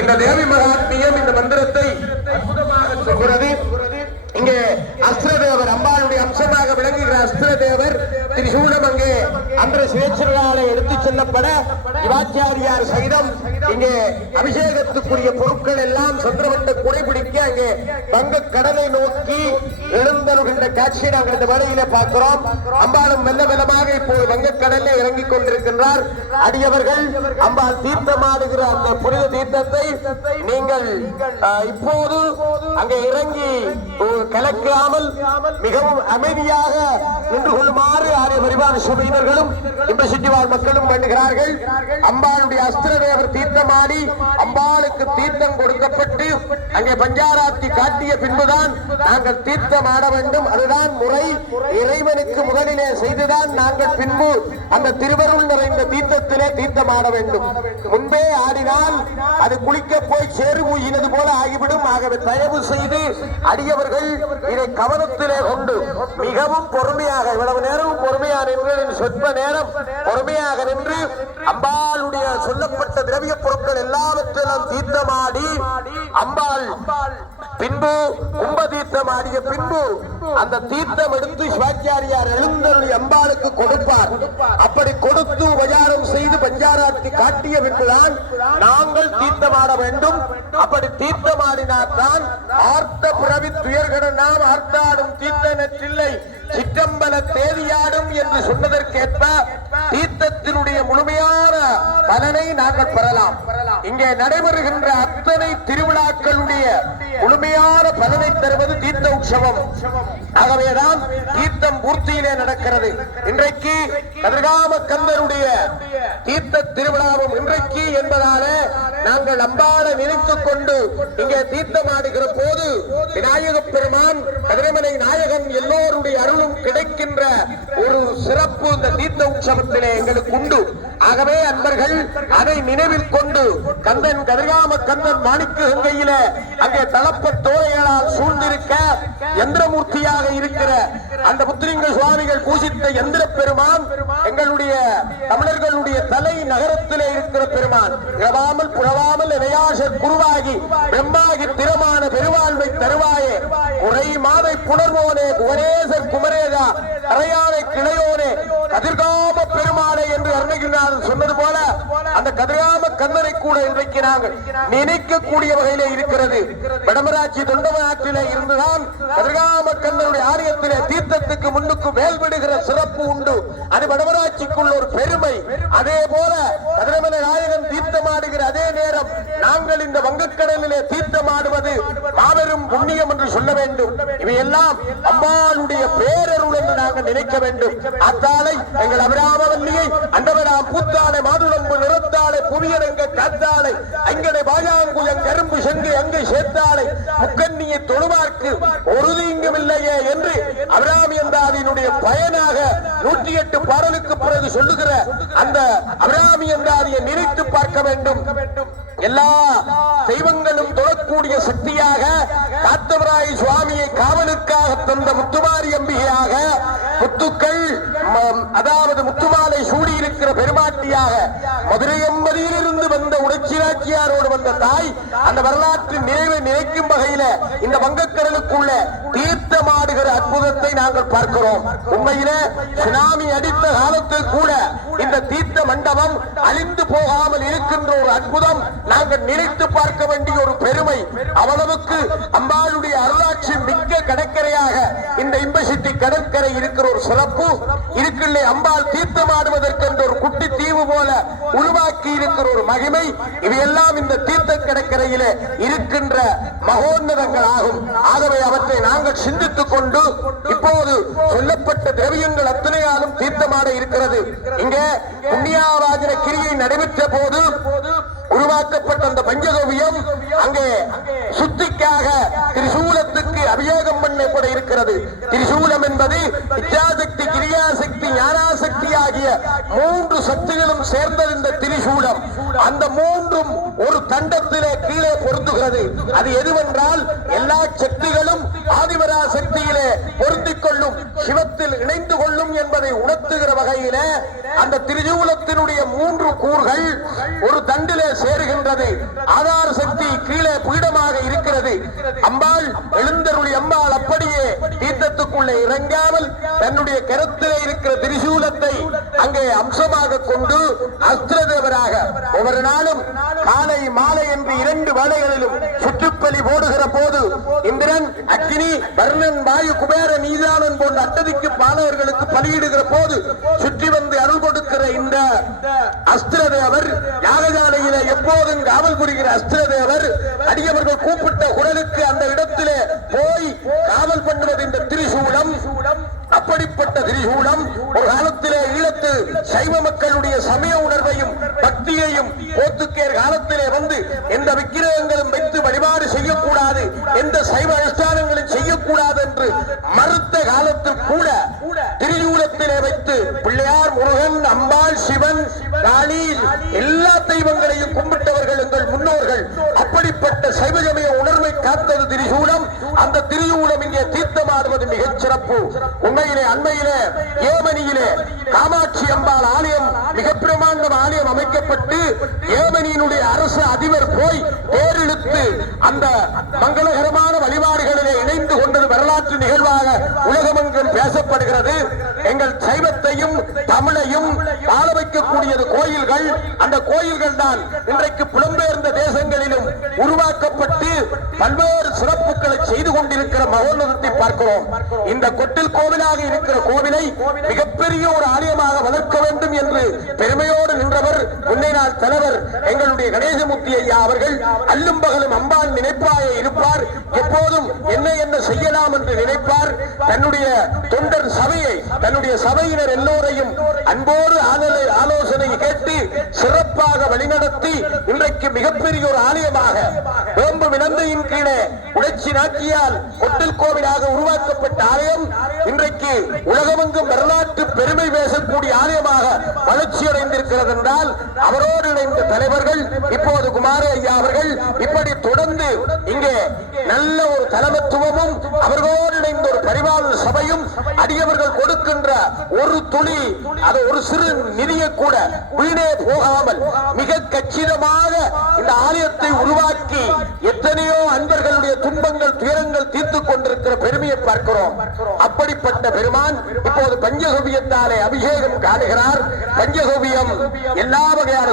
இந்த தேவி மகாத்மியம் இந்த மந்திரத்தை அற்புதமாக சொல்கிறது. இங்கே அஸ்திரதேவர் அம்பாளுடைய அம்சமாக விளங்குகிற அஸ்திரதேவர் திரிசூலம் அங்கே அந்த சுவேச்சர்களாலே எடுத்து செல்லப்பட சிவாச்சாரியார் சகிதம் இங்கே அபிஷேகத்துக்குரிய பொருட்கள் எல்லாம் சந்திரவட்ட குறைபிடிக்க அங்கே வங்க கடலை நோக்கி எழுந்தருகின்ற காட்சியை நாங்கள் இந்த வேளையிலே பார்க்கிறோம். அம்பாளும் மெல்ல மெல்லமாக இப்போது வங்கக்கடலில் இறங்கிக் கொண்டிருக்கின்றார். அடியவர்கள் அம்பாள் தீர்த்தமாடுகிற அந்த புனித தீர்த்தத்தை நீங்கள் இப்போது அங்கே இறங்கி கலக்காமல் மிகவும் அமைதியாக நின்று கொள்ளுமாறு ஆரிய பரிவார சபையினர்களும் இம்பசிட்டிவாழ் மக்களும் வேண்டுகிறார்கள். அம்பாளுடைய அஸ்திரதேவர் தீர்த்தமாடி அம்பாளுக்கு தீர்த்தம் கொடுக்கப்பட்டு அங்கே பஞ்சாராத்தி காட்டிய பின்புதான் நாங்கள் தீர்த்தம் ஆட வேண்டும். அதுதான் முறை. இறைவனுக்கு முதலிலே செய்துதான் நாங்கள் பின்பு அந்த திருவருள் நிறைந்த தீர்த்தத்திலே தீர்த்தம் ஆட வேண்டும். முன்பே ஆடினால் அது குளிக்க போய் சேறு மூயினது போல ஆகிவிடும். ஆகவே தயவு செய்து அடியவர்கள் இதை கவனத்திலே கொண்டு மிகவும் பொறுமையாக இவ்வளவு நேரம் பொறுமையாக நின்று சொற்ப நேரம் பொறுமையாக நின்று அம்பாளுடைய சொல்லப்பட்ட திரவிய பொருட்கள் எல்லாவற்றிலும் தீர்த்தமாடி அம்பாள் பின்பு கும்ப தீர்த்தம் ஆடிய பின்பு அந்த தீர்த்தம் எடுத்து சிவாச்சாரியார் எழுந்தருளி அம்பாளுக்கு கொடுப்பார். அப்படி கொடுத்து உபச்சாரம் செய்து பஞ்சாராத்தி காட்டிய பின்புதான் நாங்கள் தீர்த்தமாட வேண்டும். அப்படி தீர்த்தமாடினார் தான் ஆர்த்த பிறவி துயர்கட நாம் ஆர்த்தாடும் தீர்த்த நெற்றில்லை சிற்றம்பல தேதியாடும் என்று சொன்னதற்கேற்ப தீர்த்தத்தினுடைய முழுமையான பலனை நாங்கள் பெறலாம். இங்கே நடைபெறுகின்ற அத்தனை திருவிழாக்களுடைய முழுமையான பலனை தருவது தீர்த்த உற்சவம். ஆகவேதான் தீர்த்தம் பூர்த்தியிலே நடக்கிறது. இன்றைக்கு கதிர்காம கந்தருடைய தீர்த்த திருவிழாவும் இன்றைக்கு என்பதால நாங்கள் அம்பாளை நினைத்துக் கொண்டு இங்கே தீர்த்தமாடுகிற போது விநாயக பெருமான் கதிரமனை நாயகன் எல்லோருடைய அருளும் கிடைக்கின்ற ஒரு சிறப்பு இந்த தீர்த்த உற்சவத்திலே எங்களுக்கு உண்டு. ஆகவே அன்பர்கள் அதை நினைவில் கொண்டு கந்தன் கதிர்காம கந்தன் மாணிக்கு கங்கையில அங்கே தளப்ப தோழைகளால் சூழ்ந்திருக்க யந்திரமூர்த்தியாக இருக்கிற அந்த புத்திரிங்க சுவாமிகள் பூசித்த யந்திர பெருமான் எங்களுடைய தமிழர்களுடைய தலை நகரத்திலே இருக்கிற பெருமான் இழவாமல் புழவாமல் இணையாசர் குருவாகி பிரம்மாகி திறமான பெருவாழ்வை தருவாயே உரை மாதை புணர்வோனே குமரேசர் குமரேதா கரையானை கிளையோனே கதிர்காம பெருமானே என்று அருணகிரிநாதன் சொன்னது போல அந்த கதிர்காம கந்தனை கூட இன்றைக்கு நாங்கள் நினைக்கக்கூடிய வகையிலே இருக்கிறது. வடமராட்சி தொண்டமாற்றிலே இருந்துதான் கதிர்காம கந்தனுடைய ஆலயத்திலே தீர்த்தத்துக்கு முன்னுக்கு வேல்விடுகிற சிறப்பு உண்டு. அது வடமராட்சிக்குள்ள ஒரு பெருமை. அதே போல கதிரமனை நாயகன் தீர்த்தமாடுகிற அதே நேரம் நாங்கள் இந்த வங்கக்கடலிலே தீர்த்தமாடுவது மாபெரும் புண்ணியம் என்று சொல்ல வேண்டும். இவையெல்லாம் அம்பாளுடைய பேரருள் என்று நாங்கள் நினைக்க வேண்டும். அத்தாளை எங்கள் அபிராமவல்லியை அண்டவராம் பூத்தாளை மாதுளம்பு நிறத்தாளை புவியரங்க காத்தாளை அங்கனை பாஜாங்குயம் கரும்பு செங்கு அங்கை சேர்த்தாளை முக்கண்ணியை தொழுவார்க்கு ஒரு தீங்கும் இல்லையே என்று அபிராமி என்றாதியினுடைய பயனாக 108 பாடலுக்கு பிறகு சொல்லுகிற அந்த அபிராமி என்றாதியை நினைத்து பார்க்க வேண்டும். எல்லா தெய்வங்களும் தொழக்கூடிய சக்தியாக காத்தவராய் சுவாமியை காவலுக்காக தந்த முத்துமாரி அம்பிகையாக முத்துக்கள் அதாவது முத்துமாலை சூடியிருக்கிற பெருமாட்டியாக மதுரை எம்பதியிலிருந்து வந்த உடச்சிராட்சியாரோடு வந்த தாய் அந்த வரலாற்றின் நிறைவை நினைக்கும் வகையில இந்த வங்கக்கடலுக்குள்ள தீர்த்தமாடுகிற அற்புதத்தை நாங்கள் பார்க்கிறோம். உண்மையிலே சுனாமி அடித்த காலத்தில் கூட இந்த தீர்த்த மண்டபம் அழிந்து போகாமல் இருக்கின்ற ஒரு அற்புதம் நாங்கள் நினைத்து பார்க்க வேண்டிய ஒரு பெருமை. அவ்வளவுக்கு அம்பாளுடைய அருளாட்சி மிக்க கடற்கரையாக இந்த இம்பசிட்டி கடற்கரை இருக்கிற ஒரு சிறப்பு இருக்கில்லை. அம்பாள் தீர்த்தமாடுவதற்கென்ற ஒரு குட்டி தீவு போல உருவாக்கி இருக்கிற ஒரு மகிமை இவையெல்லாம் இந்த தீர்த்த கடற்கரையிலே இருக்கின்ற மகோன்னதங்கள் ஆகும். ஆகவே அவற்றை நாங்கள் சிந்தித்துக் கொண்டு இப்போது சொல்லப்பட்ட திரவியங்கள் அத்தனையாலும் தீர்த்தமாட இருக்கிறது. இங்கே புண்ணியாவாஜன கிரியை நடைபெற்ற போது உருவாக்கப்பட்ட அந்த பஞ்சகவியம் அங்கே சுத்திக்காக திரிசூலத்துக்கு அபிஷேகம் பண்ணப்பட இருக்கிறது. திரிசூலம் என்பது இச்சாசக்தி கிரியாசக்தி ஞானாசக்தி ஆகிய 3 சக்திகளும் சேர்ந்தது இந்த திரிசூலம். அந்த 3ம் ஒரு தண்டத்திலே கீழே பொருந்துகிறது. அது எதுவென்றால் எல்லா சக்திகளும் ஆதிபரா சக்தியிலே பொருந்திக் கொள்ளும் சிவத்தில் இணைந்து கொள்ளும் என்பதை உணர்த்துகிற வகை வகையில அந்த திரிசூலத்தினுடைய 3 கூறுகள் ஒரு தண்டிலே சேருகின்றது. ஆதார சக்தி கீழே பீடமாக இருக்கிறது. அம்பாள் எழுந்தருளி அம்பாள் அப்படியே தீர்த்தத்துக்குள்ளே இறங்காமல் தன்னுடைய கருத்திலே இருக்கிற திரிசூலத்தை அங்கே அம்சமாக கொண்டு அஸ்திரதேவராக ஒவ்வொரு நாளும் காலை மாலை என்று 2 வேளைகளிலும் சுற்றுப்பலி போடுகிற போது இந்திரன், அக்னி, வர்ணன், வாயு, குபேர, நீதானன் போன்ற அட்டதிக்கு பாலகர்களுக்கு பலியிடுகிற போது சுற்றி வந்து அருள் கொடுக்கிற இந்த அஸ்திரதேவர் யாகசாலையில எப்போதும் காவல் புரிகிற அஸ்திரதேவர் அடியவர்கள் கூப்பிட்ட குரலுக்கு அந்த இடத்திலே போய் காவல் பண்ணுவது இந்த திரிசூலம். அப்படிப்பட்ட திரிசூலம் ஒரு காலத்திலே ஈழத்து சைவ மக்களுடைய சமய உணர்வையும் பக்தியையும் போத்துக்கேர் காலத்திலே வந்து எந்த விக்கிரகங்களும் வைத்து வழிபாடு செய்யக்கூடாது, எந்த சைவ அனுஷ்டானங்களும் செய்யக்கூடாது என்று மறுத்த காலத்தில் கூட திரிசூலத்திலே வைத்து பிள்ளையார், முருகன், அம்பாள், சிவன், காளி எல்லா தெய்வங்களையும் கும்பிட்டவர்கள் எங்கள் முன்னோர்கள். அப்படிப்பட்ட சைவ சமய உணர்வை காத்தது திரிசூலம். அந்த திரிசூலம் இங்கே தீர்த்தமாடுவது மிகச் சிறப்பு. உண்மையிலே அண்மையிலே ஏமனியிலே காமாட்சி அம்பாள் ஆலயம் மிக பிரமாண்டம் ஆலயம் அமைக்கப்பட்டு ஏமனியினுடைய அரசு அதிபர் போய் பேரிழுத்து அந்த மங்களகரமான வழிபாடுகளிலே இணைந்து கொண்டது வரலாற்று நிகழ்வாக உலகமெங்கும் பேசப்படுகிறது. எங்கள் சைவத்தையும் தமிழையும் வாழ வைக்கக்கூடியது கோயில்கள். அந்த கோயில்கள் தான் இன்றைக்கு புலம்பெயர்ந்த தேசங்களிலும் உருவாக்கப்பட்டு பல்வேறு சிறப்புகளை செய்து கொண்டிருக்கிற மகோன்னதத்தை பார்க்கிறோம். இந்த கொட்டில் கோவிலாக இருக்கிற கோவிலை மிகப்பெரிய ஒரு ஆலயமாக வளர்க்க வேண்டும் என்று பெருமையோடு நின்றவர் முன்னை நாள் தலைவர் எங்களுடைய கணேசமூர்த்தி ஐயா அவர்கள். அல்லும் பகலும் அம்பாள் நினைப்பாய இருப்பார். எப்போதும் என்ன செய்யலாம் என்று நினைப்பார். தன்னுடைய தொண்டர் சபையை, தன்னுடைய சபையினர் எல்லோரையும் அன்போடு ஆலோசனை கேட்டு சிறப்பாக வழிநடத்தி இன்றைக்கு மிகப்பெரிய ஒரு ஆலயமாக வேம்பு வினந்தையின் கீழே உடைச்சி நாக்கியால் கொட்டில் கோவிலாக உருவாக்கப்பட்ட ஆலயம் இன்றைக்கு உலகமெங்கும் வரலாற்று பெருமை பேசக்கூடிய ஆலயமாக வளர்ச்சி அடைந்திருக்கிறது என்றால் அவரோடு இணைந்த தலைவர்கள் இப்போது குமார ஐயா அவர்கள் இப்படி தொடர்ந்து இங்கே நல்ல ஒரு தலைமத்துவமும் அவர்களோடு இணைந்த ஒரு பரிவாளர் சபையும் அடியவர்கள் கொடுக்கின்ற ஒரு துளி அது ஒரு சிறு நிதியை கூட வீணே போகாமல் மிக கச்சிதமாக இந்த ஆலயத்தை உருவாக்கி எத்தனையோ அன்பர்களுடைய துன்பங்கள் துயரங்கள் தீர்த்துக் கொண்டிருக்கிற பெருமையை பார்க்கிறோம். அப்படிப்பட்ட பெருமான் இப்போது பஞ்சகோபியத்தாலே அபிஷேகம் காணுகிறார். பஞ்சகோபியம் எல்லா வகையான